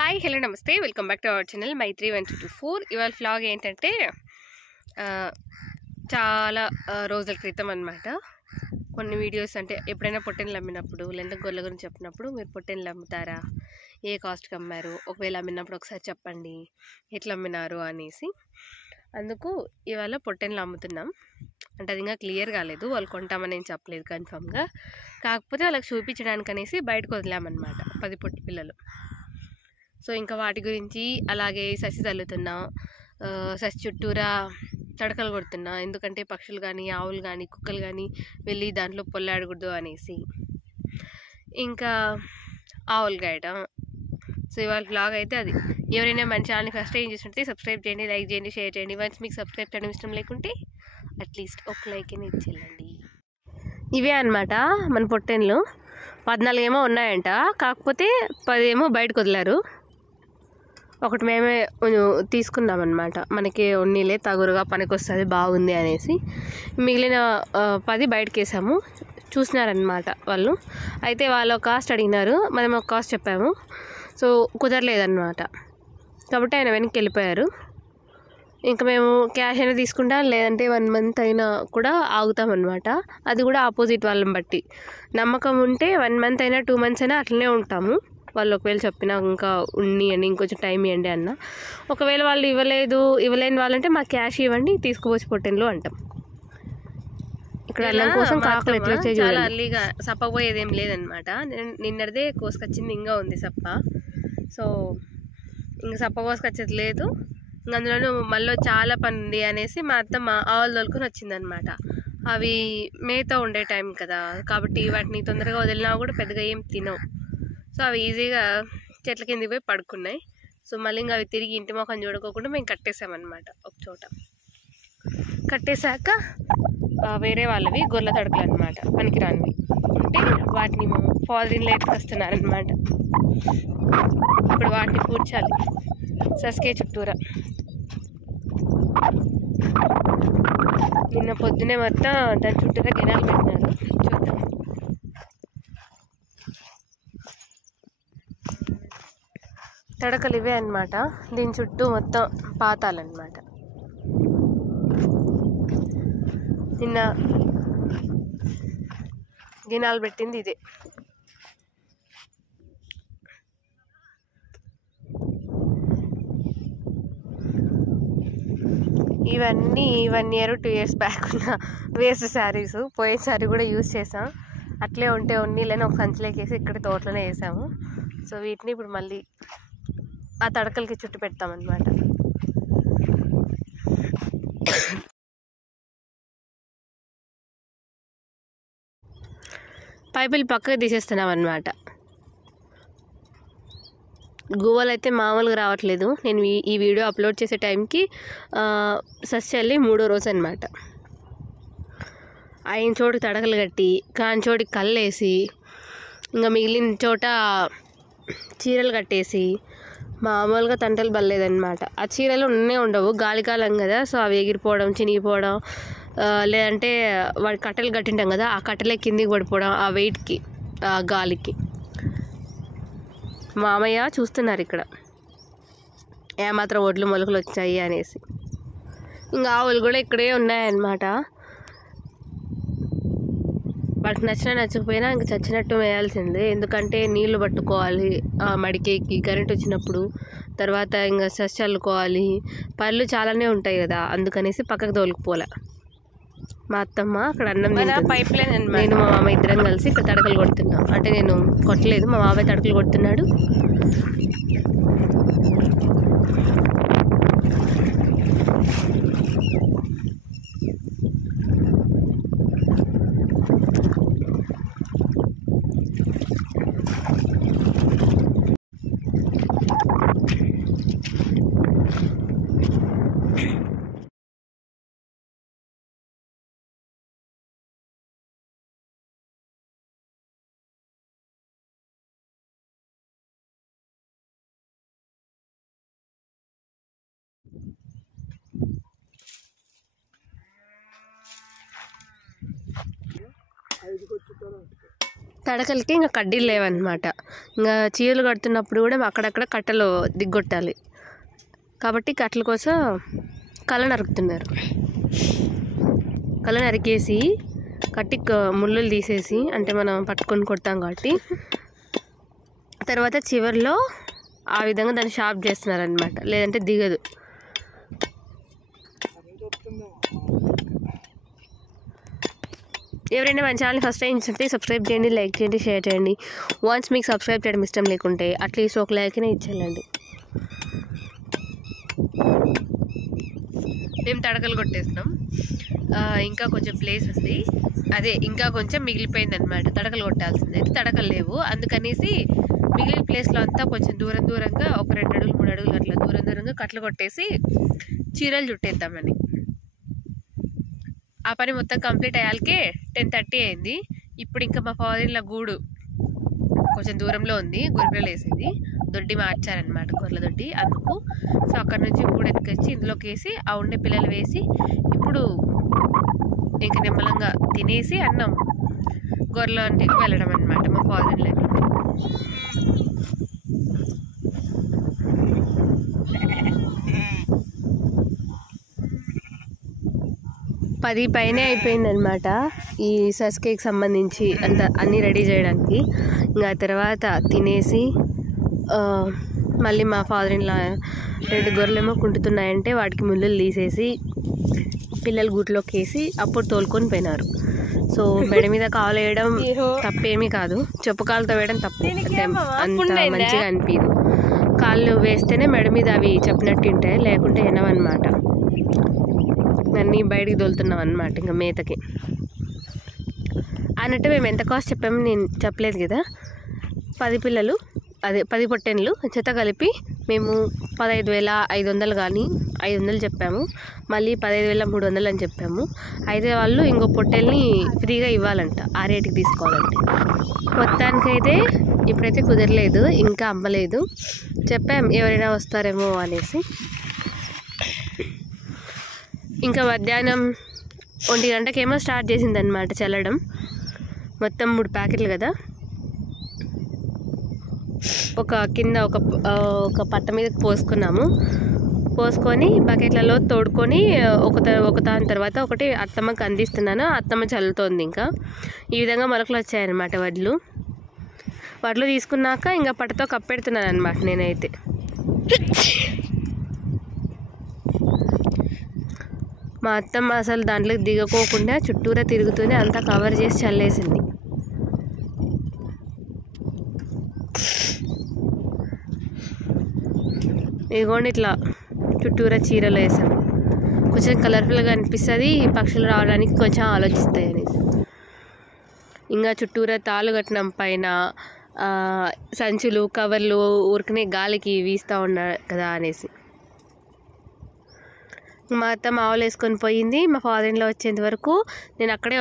Hi hello నమస్తే welcome back to our channel మైత్రి1224. ఇవాళ వ్లాగ్ ఏంటంటే చాలా రోజుల క్రితం అనమాట. కొన్ని వీడియోస్ అంటే ఎప్పుడైనా పొట్టెన్లు అమ్మినప్పుడు లేదా గొర్రెల గురించి చెప్పినప్పుడు మీరు పొట్టెన్లు అమ్ముతారా, ఏ కాస్ట్కి అమ్మారు, ఒకవేళ అమ్మినప్పుడు ఒకసారి చెప్పండి ఎట్లా అమ్మినారు అనేసి. అందుకు ఇవాళ పొట్టెన్లు అమ్ముతున్నాం. అంటే అది ఇంకా క్లియర్ కాలేదు, వాళ్ళు కొంటామని ఏం చెప్పలేదు కన్ఫామ్గా. కాకపోతే వాళ్ళకి చూపించడానికి అనేసి బయటకు వదిలామన్నమాట 10 పొట్టి పిల్లలు. సో ఇంకా వాటి గురించి అలాగే ససి చల్లుతున్నా, ససి చుట్టూరా తడకలు కొడుతున్నా. ఎందుకంటే పక్షులు కానీ ఆవులు కానీ కుక్కలు కానీ వెళ్ళి దాంట్లో పొల్లాడకూడదు అనేసి. ఇంకా ఆవులు గాయటం. సో ఇవాళ బ్లాగ్ అయితే అది. ఎవరైనా మన ఛానల్ని ఫస్ట్ టైం చూస్తుంటే సబ్స్క్రైబ్ చేయండి, లైక్ చేయండి, షేర్ చేయండి. వన్స్ మీకు సబ్స్క్రైబ్ చేయడం ఇష్టం లేకుంటే అట్లీస్ట్ ఒక లైక్ అని ఇచ్చేయండి. ఇవే అనమాట మన పొట్టెన్లు. 14 ఏమో ఉన్నాయంట, కాకపోతే 10 ఏమో బయటకు వదిలారు. ఒకటి మేమే తీసుకున్నాం అనమాట, మనకి ఉన్నీలే తగురుగా పనికి వస్తుంది బాగుంది అనేసి. మిగిలిన 10 బయటకు వేసాము. చూసినారనమాట వాళ్ళు. అయితే వాళ్ళు ఒక కాస్ట్ అడిగినారు, మనం ఒక కాస్ట్ చెప్పాము. సో కుదరలేదన్నమాట, కాబట్టి ఆయన వెనక్కి వెళ్ళిపోయారు. ఇంకా మేము క్యాష్ అయినా తీసుకుంటాం, లేదంటే 1 మంత్ అయినా కూడా ఆగుతామన్నమాట. అది కూడా ఆపోజిట్ వాళ్ళని బట్టి. నమ్మకం ఉంటే 1 మంత్ అయినా 2 మంత్స్ అయినా అట్లనే ఉంటాము. వాళ్ళు ఒకవేళ చెప్పినా ఇంకా అని ఇంకొంచెం టైం ఇవ్వండి అన్న. ఒకవేళ వాళ్ళు ఇవ్వలేని వాళ్ళంటే మాకు క్యాష్ ఇవ్వండి, తీసుకుపోసి పొట్టెన్లు అంటాం. ఇక్కడ అల్లం కోసం కాకులు ఎట్లా వచ్చాయి చాలా అల్లిగా సప్పపోయేది ఏం లేదనమాట. నిన్నటిదే కోసుకొచ్చింది, ఇంకా ఉంది సప్ప. సో ఇంకా సప్ప కోసుకొచ్చేది లేదు. అందులోనూ మళ్ళీ చాలా పని ఉంది అనేసి మా అత్తమ్మ ఆవులు తోలుకొని వచ్చిందనమాట. అవి మేతో ఉండే టైం కదా, కాబట్టి వాటిని తొందరగా వదిలినా కూడా పెద్దగా ఏం తినవు. సో అవి ఈజీగా చెట్ల కిందికి పోయి పడుకున్నాయి. సో మళ్ళీ ఇంకా అవి తిరిగి ఇంటి మొఖం చూడుకోకుండా మేము కట్టేసామన్నమాట ఒక చోట. కట్టేశాక వేరే వాళ్ళవి గొర్రెల తడుకులు అనమాట, పనికిరానివి ఉంటే వాటిని ఫాదరింగ్లో ఎత్తుకొస్తున్నారనమాట. ఇప్పుడు వాటిని పూడ్చాలి సస్కే చుట్టూరా. నిన్న పొద్దునే మొత్తం దాని చుట్టూరా గినాలు పెట్టినారు. చూద్దాం. తడకలు ఇవే అనమాట, దీని చుట్టూ మొత్తం పాతాలన్నమాట. నిన్న గినాలు పెట్టింది ఇదే. ఇవన్నీ 1 year 2 years బ్యాక్ ఉన్న వేస్ట్ శారీస్. పోయిన శారీ కూడా యూజ్ చేసాం. అట్లే ఉంటే ఉన్నీళ్ళని ఒక సంచిలోకి వేసి ఇక్కడ తోటలోనే వేసాము. సో వీటిని ఇప్పుడు మళ్ళీ ఆ తడకలకి చుట్టు పెడతామన్నమాట. పైపులు పక్కకు తీసేస్తున్నాం అన్నమాట. గూవలు అయితే మామూలుగా రావట్లేదు. నేను ఈ వీడియో అప్లోడ్ చేసే టైంకి సస్యల్లి 3వ రోజు అనమాట. అయిన చోటుకి తడకలు కట్టి, కాని చోటికి కళ్ళేసి, ఇంకా మిగిలిన చోట చీరలు కట్టేసి మామూలుగా తంటలు బల్లేదన్నమాట. ఆ చీరలు ఉండవు, గాలికాలం కదా. సో అవి ఎగిరిపోవడం, చినిగిపోవడం, లేదంటే వాడి కట్టెలు కట్టింటాం కదా, ఆ కట్టెలే కిందికి పడిపోవడం ఆ వెయిట్కి, ఆ గాలికి. మామయ్య చూస్తున్నారు ఇక్కడ ఏమాత్రం ఒడ్లు మొలకలు వచ్చాయి అనేసి. ఇంకా ఆవులు కూడా ఇక్కడే ఉన్నాయన్నమాట. వాటికి నచ్చినా నచ్చకపోయినా ఇంక చచ్చినట్టు వేయాల్సిందే. ఎందుకంటే నీళ్లు పట్టుకోవాలి మడికేకి, కరెంట్ వచ్చినప్పుడు. తర్వాత ఇంకా సస్ చల్లుకోవాలి, పళ్ళు చాలానే ఉంటాయి కదా, అందుకనేసి పక్కకు తోలుకుపోలే. మా అత్తమ్మ అక్కడ అన్నం పైప్ లైన్, నేను మా మామ ఇద్దరం కలిసి ఇక్కడ తడకలు కొడుతున్నాం. అంటే నేను కొట్టలేదు, మా మామయ్య తడకలు కొడుతున్నాడు. తడకలకి ఇంకా కడ్డీలు లేవన్నమాట. ఇంకా చీరలు కడుతున్నప్పుడు కూడా అక్కడక్కడ కట్టలు దిగ్గొట్టాలి కాబట్టి కట్టల కోసం కళ్ళ నరుకుతున్నారు. కళ్ళ నరికేసి కట్టి ముళ్ళులు తీసేసి, అంటే మనం పట్టుకొని కొడతాం కాబట్టి తర్వాత చివరిలో ఆ విధంగా దాన్ని షార్ప్ చేస్తున్నారు అనమాట, లేదంటే దిగదు. ఎవరైనా మన ఛానల్ ఫస్ట్ టైం చూస్తుంటే సబ్స్క్రైబ్ చేయండి, లైక్ చేయండి, షేర్ చేయండి. వన్స్ మీకు సబ్స్క్రైబ్ చేయడం ఇష్టం లేకుంటే అట్లీస్ట్ ఒక లైక్నే ఇచ్చేయండి. మేము తడకలు కొట్టేస్తున్నాం. ఇంకా కొంచెం ప్లేస్ ఉంది, అదే ఇంకా కొంచెం మిగిలిపోయింది అనమాట. తడకలు కొట్టాల్సింది అయితే తడకలు లేవు, అందుకనేసి మిగిలిన ప్లేస్లో అంతా కొంచెం దూరంగా ఒక 2 అడుగులు 3 అడుగులు అట్లా దూరంగా కట్టలు కొట్టేసి చీరలు చుట్టేద్దామని. ఆ పని మొత్తం కంప్లీట్ అయ్యాకే 10:30 అయింది. ఇప్పుడు ఇంకా మా ఫాదర్ల గూడు కొంచెం దూరంలో ఉంది, గొర్రెలు వేసేది దొడ్డి మార్చారనమాట, గొర్రెల దొడ్డి. అందుకు సో అక్కడ నుంచి గూడు ఎత్తుకొచ్చి ఇందులోకి వేసి ఆ ఉండే పిల్లలు వేసి ఇప్పుడు ఇంకా నిమ్మలంగా తినేసి అన్నం గొర్రెల ఇంటికి వెళ్ళడం అనమాట మా ఫాదర్ల. 10 పైనే అయిపోయిందనమాట ఈ సస్కేకి సంబంధించి అన్నీ రెడీ చేయడానికి. ఇంకా తర్వాత తినేసి మళ్ళీ మా ఫాదర్ ఇన్ లా 2 గొర్రెలేమో కుంటుతున్నాయంటే వాటికి ముళ్ళులు తీసేసి పిల్లలు గూట్లోకి వేసి అప్పుడు తోలుకొని పోయినారు. సో మెడ మీద కాలు వేయడం తప్పేమీ కాదు, చెప్పు కాలుతో వేయడం తప్పు, అంటే అంత మంచిగా అనిపించదు. కాళ్ళు వేస్తేనే మెడ మీద అవి చెప్పినట్టు ఉంటాయి, లేకుంటే వినవన్నమాట. అన్నీ బయటికి తోలుతున్నాం అన్నమాట ఇంకా మేతకి. అన్నట్టు మేము ఎంత కాస్ట్ చెప్పామో నేను చెప్పలేదు కదా. 10 పిల్లలు, అదే 10 పొట్టెన్లు చెత్త కలిపి మేము 15,500 కానీ 500 చెప్పాము, మళ్ళీ 15,300 అని చెప్పాము. అయితే వాళ్ళు ఇంకో పొట్టెల్ని ఫ్రీగా ఇవ్వాలంట, ఆ రేటుకి తీసుకోవాలంటే. మొత్తానికైతే ఇప్పుడైతే కుదరలేదు, ఇంకా అమ్మలేదు. చెప్పాం ఎవరైనా వస్తారేమో అనేసి. ఇంకా మధ్యాహ్నం 1 గంటకేమో స్టార్ట్ చేసిందనమాట చల్లడం. మొత్తం 3 ప్యాకెట్లు కదా, కింద ఒక పట్ట మీద పోసుకున్నాము. పోసుకొని బకెట్లలో తోడుకొని ఒక దాని తర్వాత ఒకటి అత్తమ్మకి అందిస్తున్నాను. అత్తమ్మ చల్లుతోంది. ఇంకా ఈ విధంగా మొలకలు వచ్చాయన్నమాట వడ్లు తీసుకున్నాక ఇంకా పట్టతో కప్పెడుతున్నాను అనమాట నేనైతే. మా అత్తమ్మ అసలు దాంట్లోకి దిగకోకుండా చుట్టూరా తిరుగుతూనే అంతా కవర్ చేసి చల్లేసింది. ఇదిగోండి ఇట్లా చుట్టూరా చీరలు వేసాం, కొంచెం కలర్ఫుల్గా అనిపిస్తుంది, పక్షులు రావడానికి కొంచెం ఆలోచిస్తాయి అనేసి. ఇంకా చుట్టూరా తాళ్ళు కట్టినాం, పైన సంచులు కవర్లు ఊరికనే గాలికి వీస్తూ ఉన్నారు కదా అనేసి. మా అత్త మావులు వేసుకొని పోయింది. మా ఫాదర్ ఇన్ లా వచ్చేంత వరకు నేను అక్కడే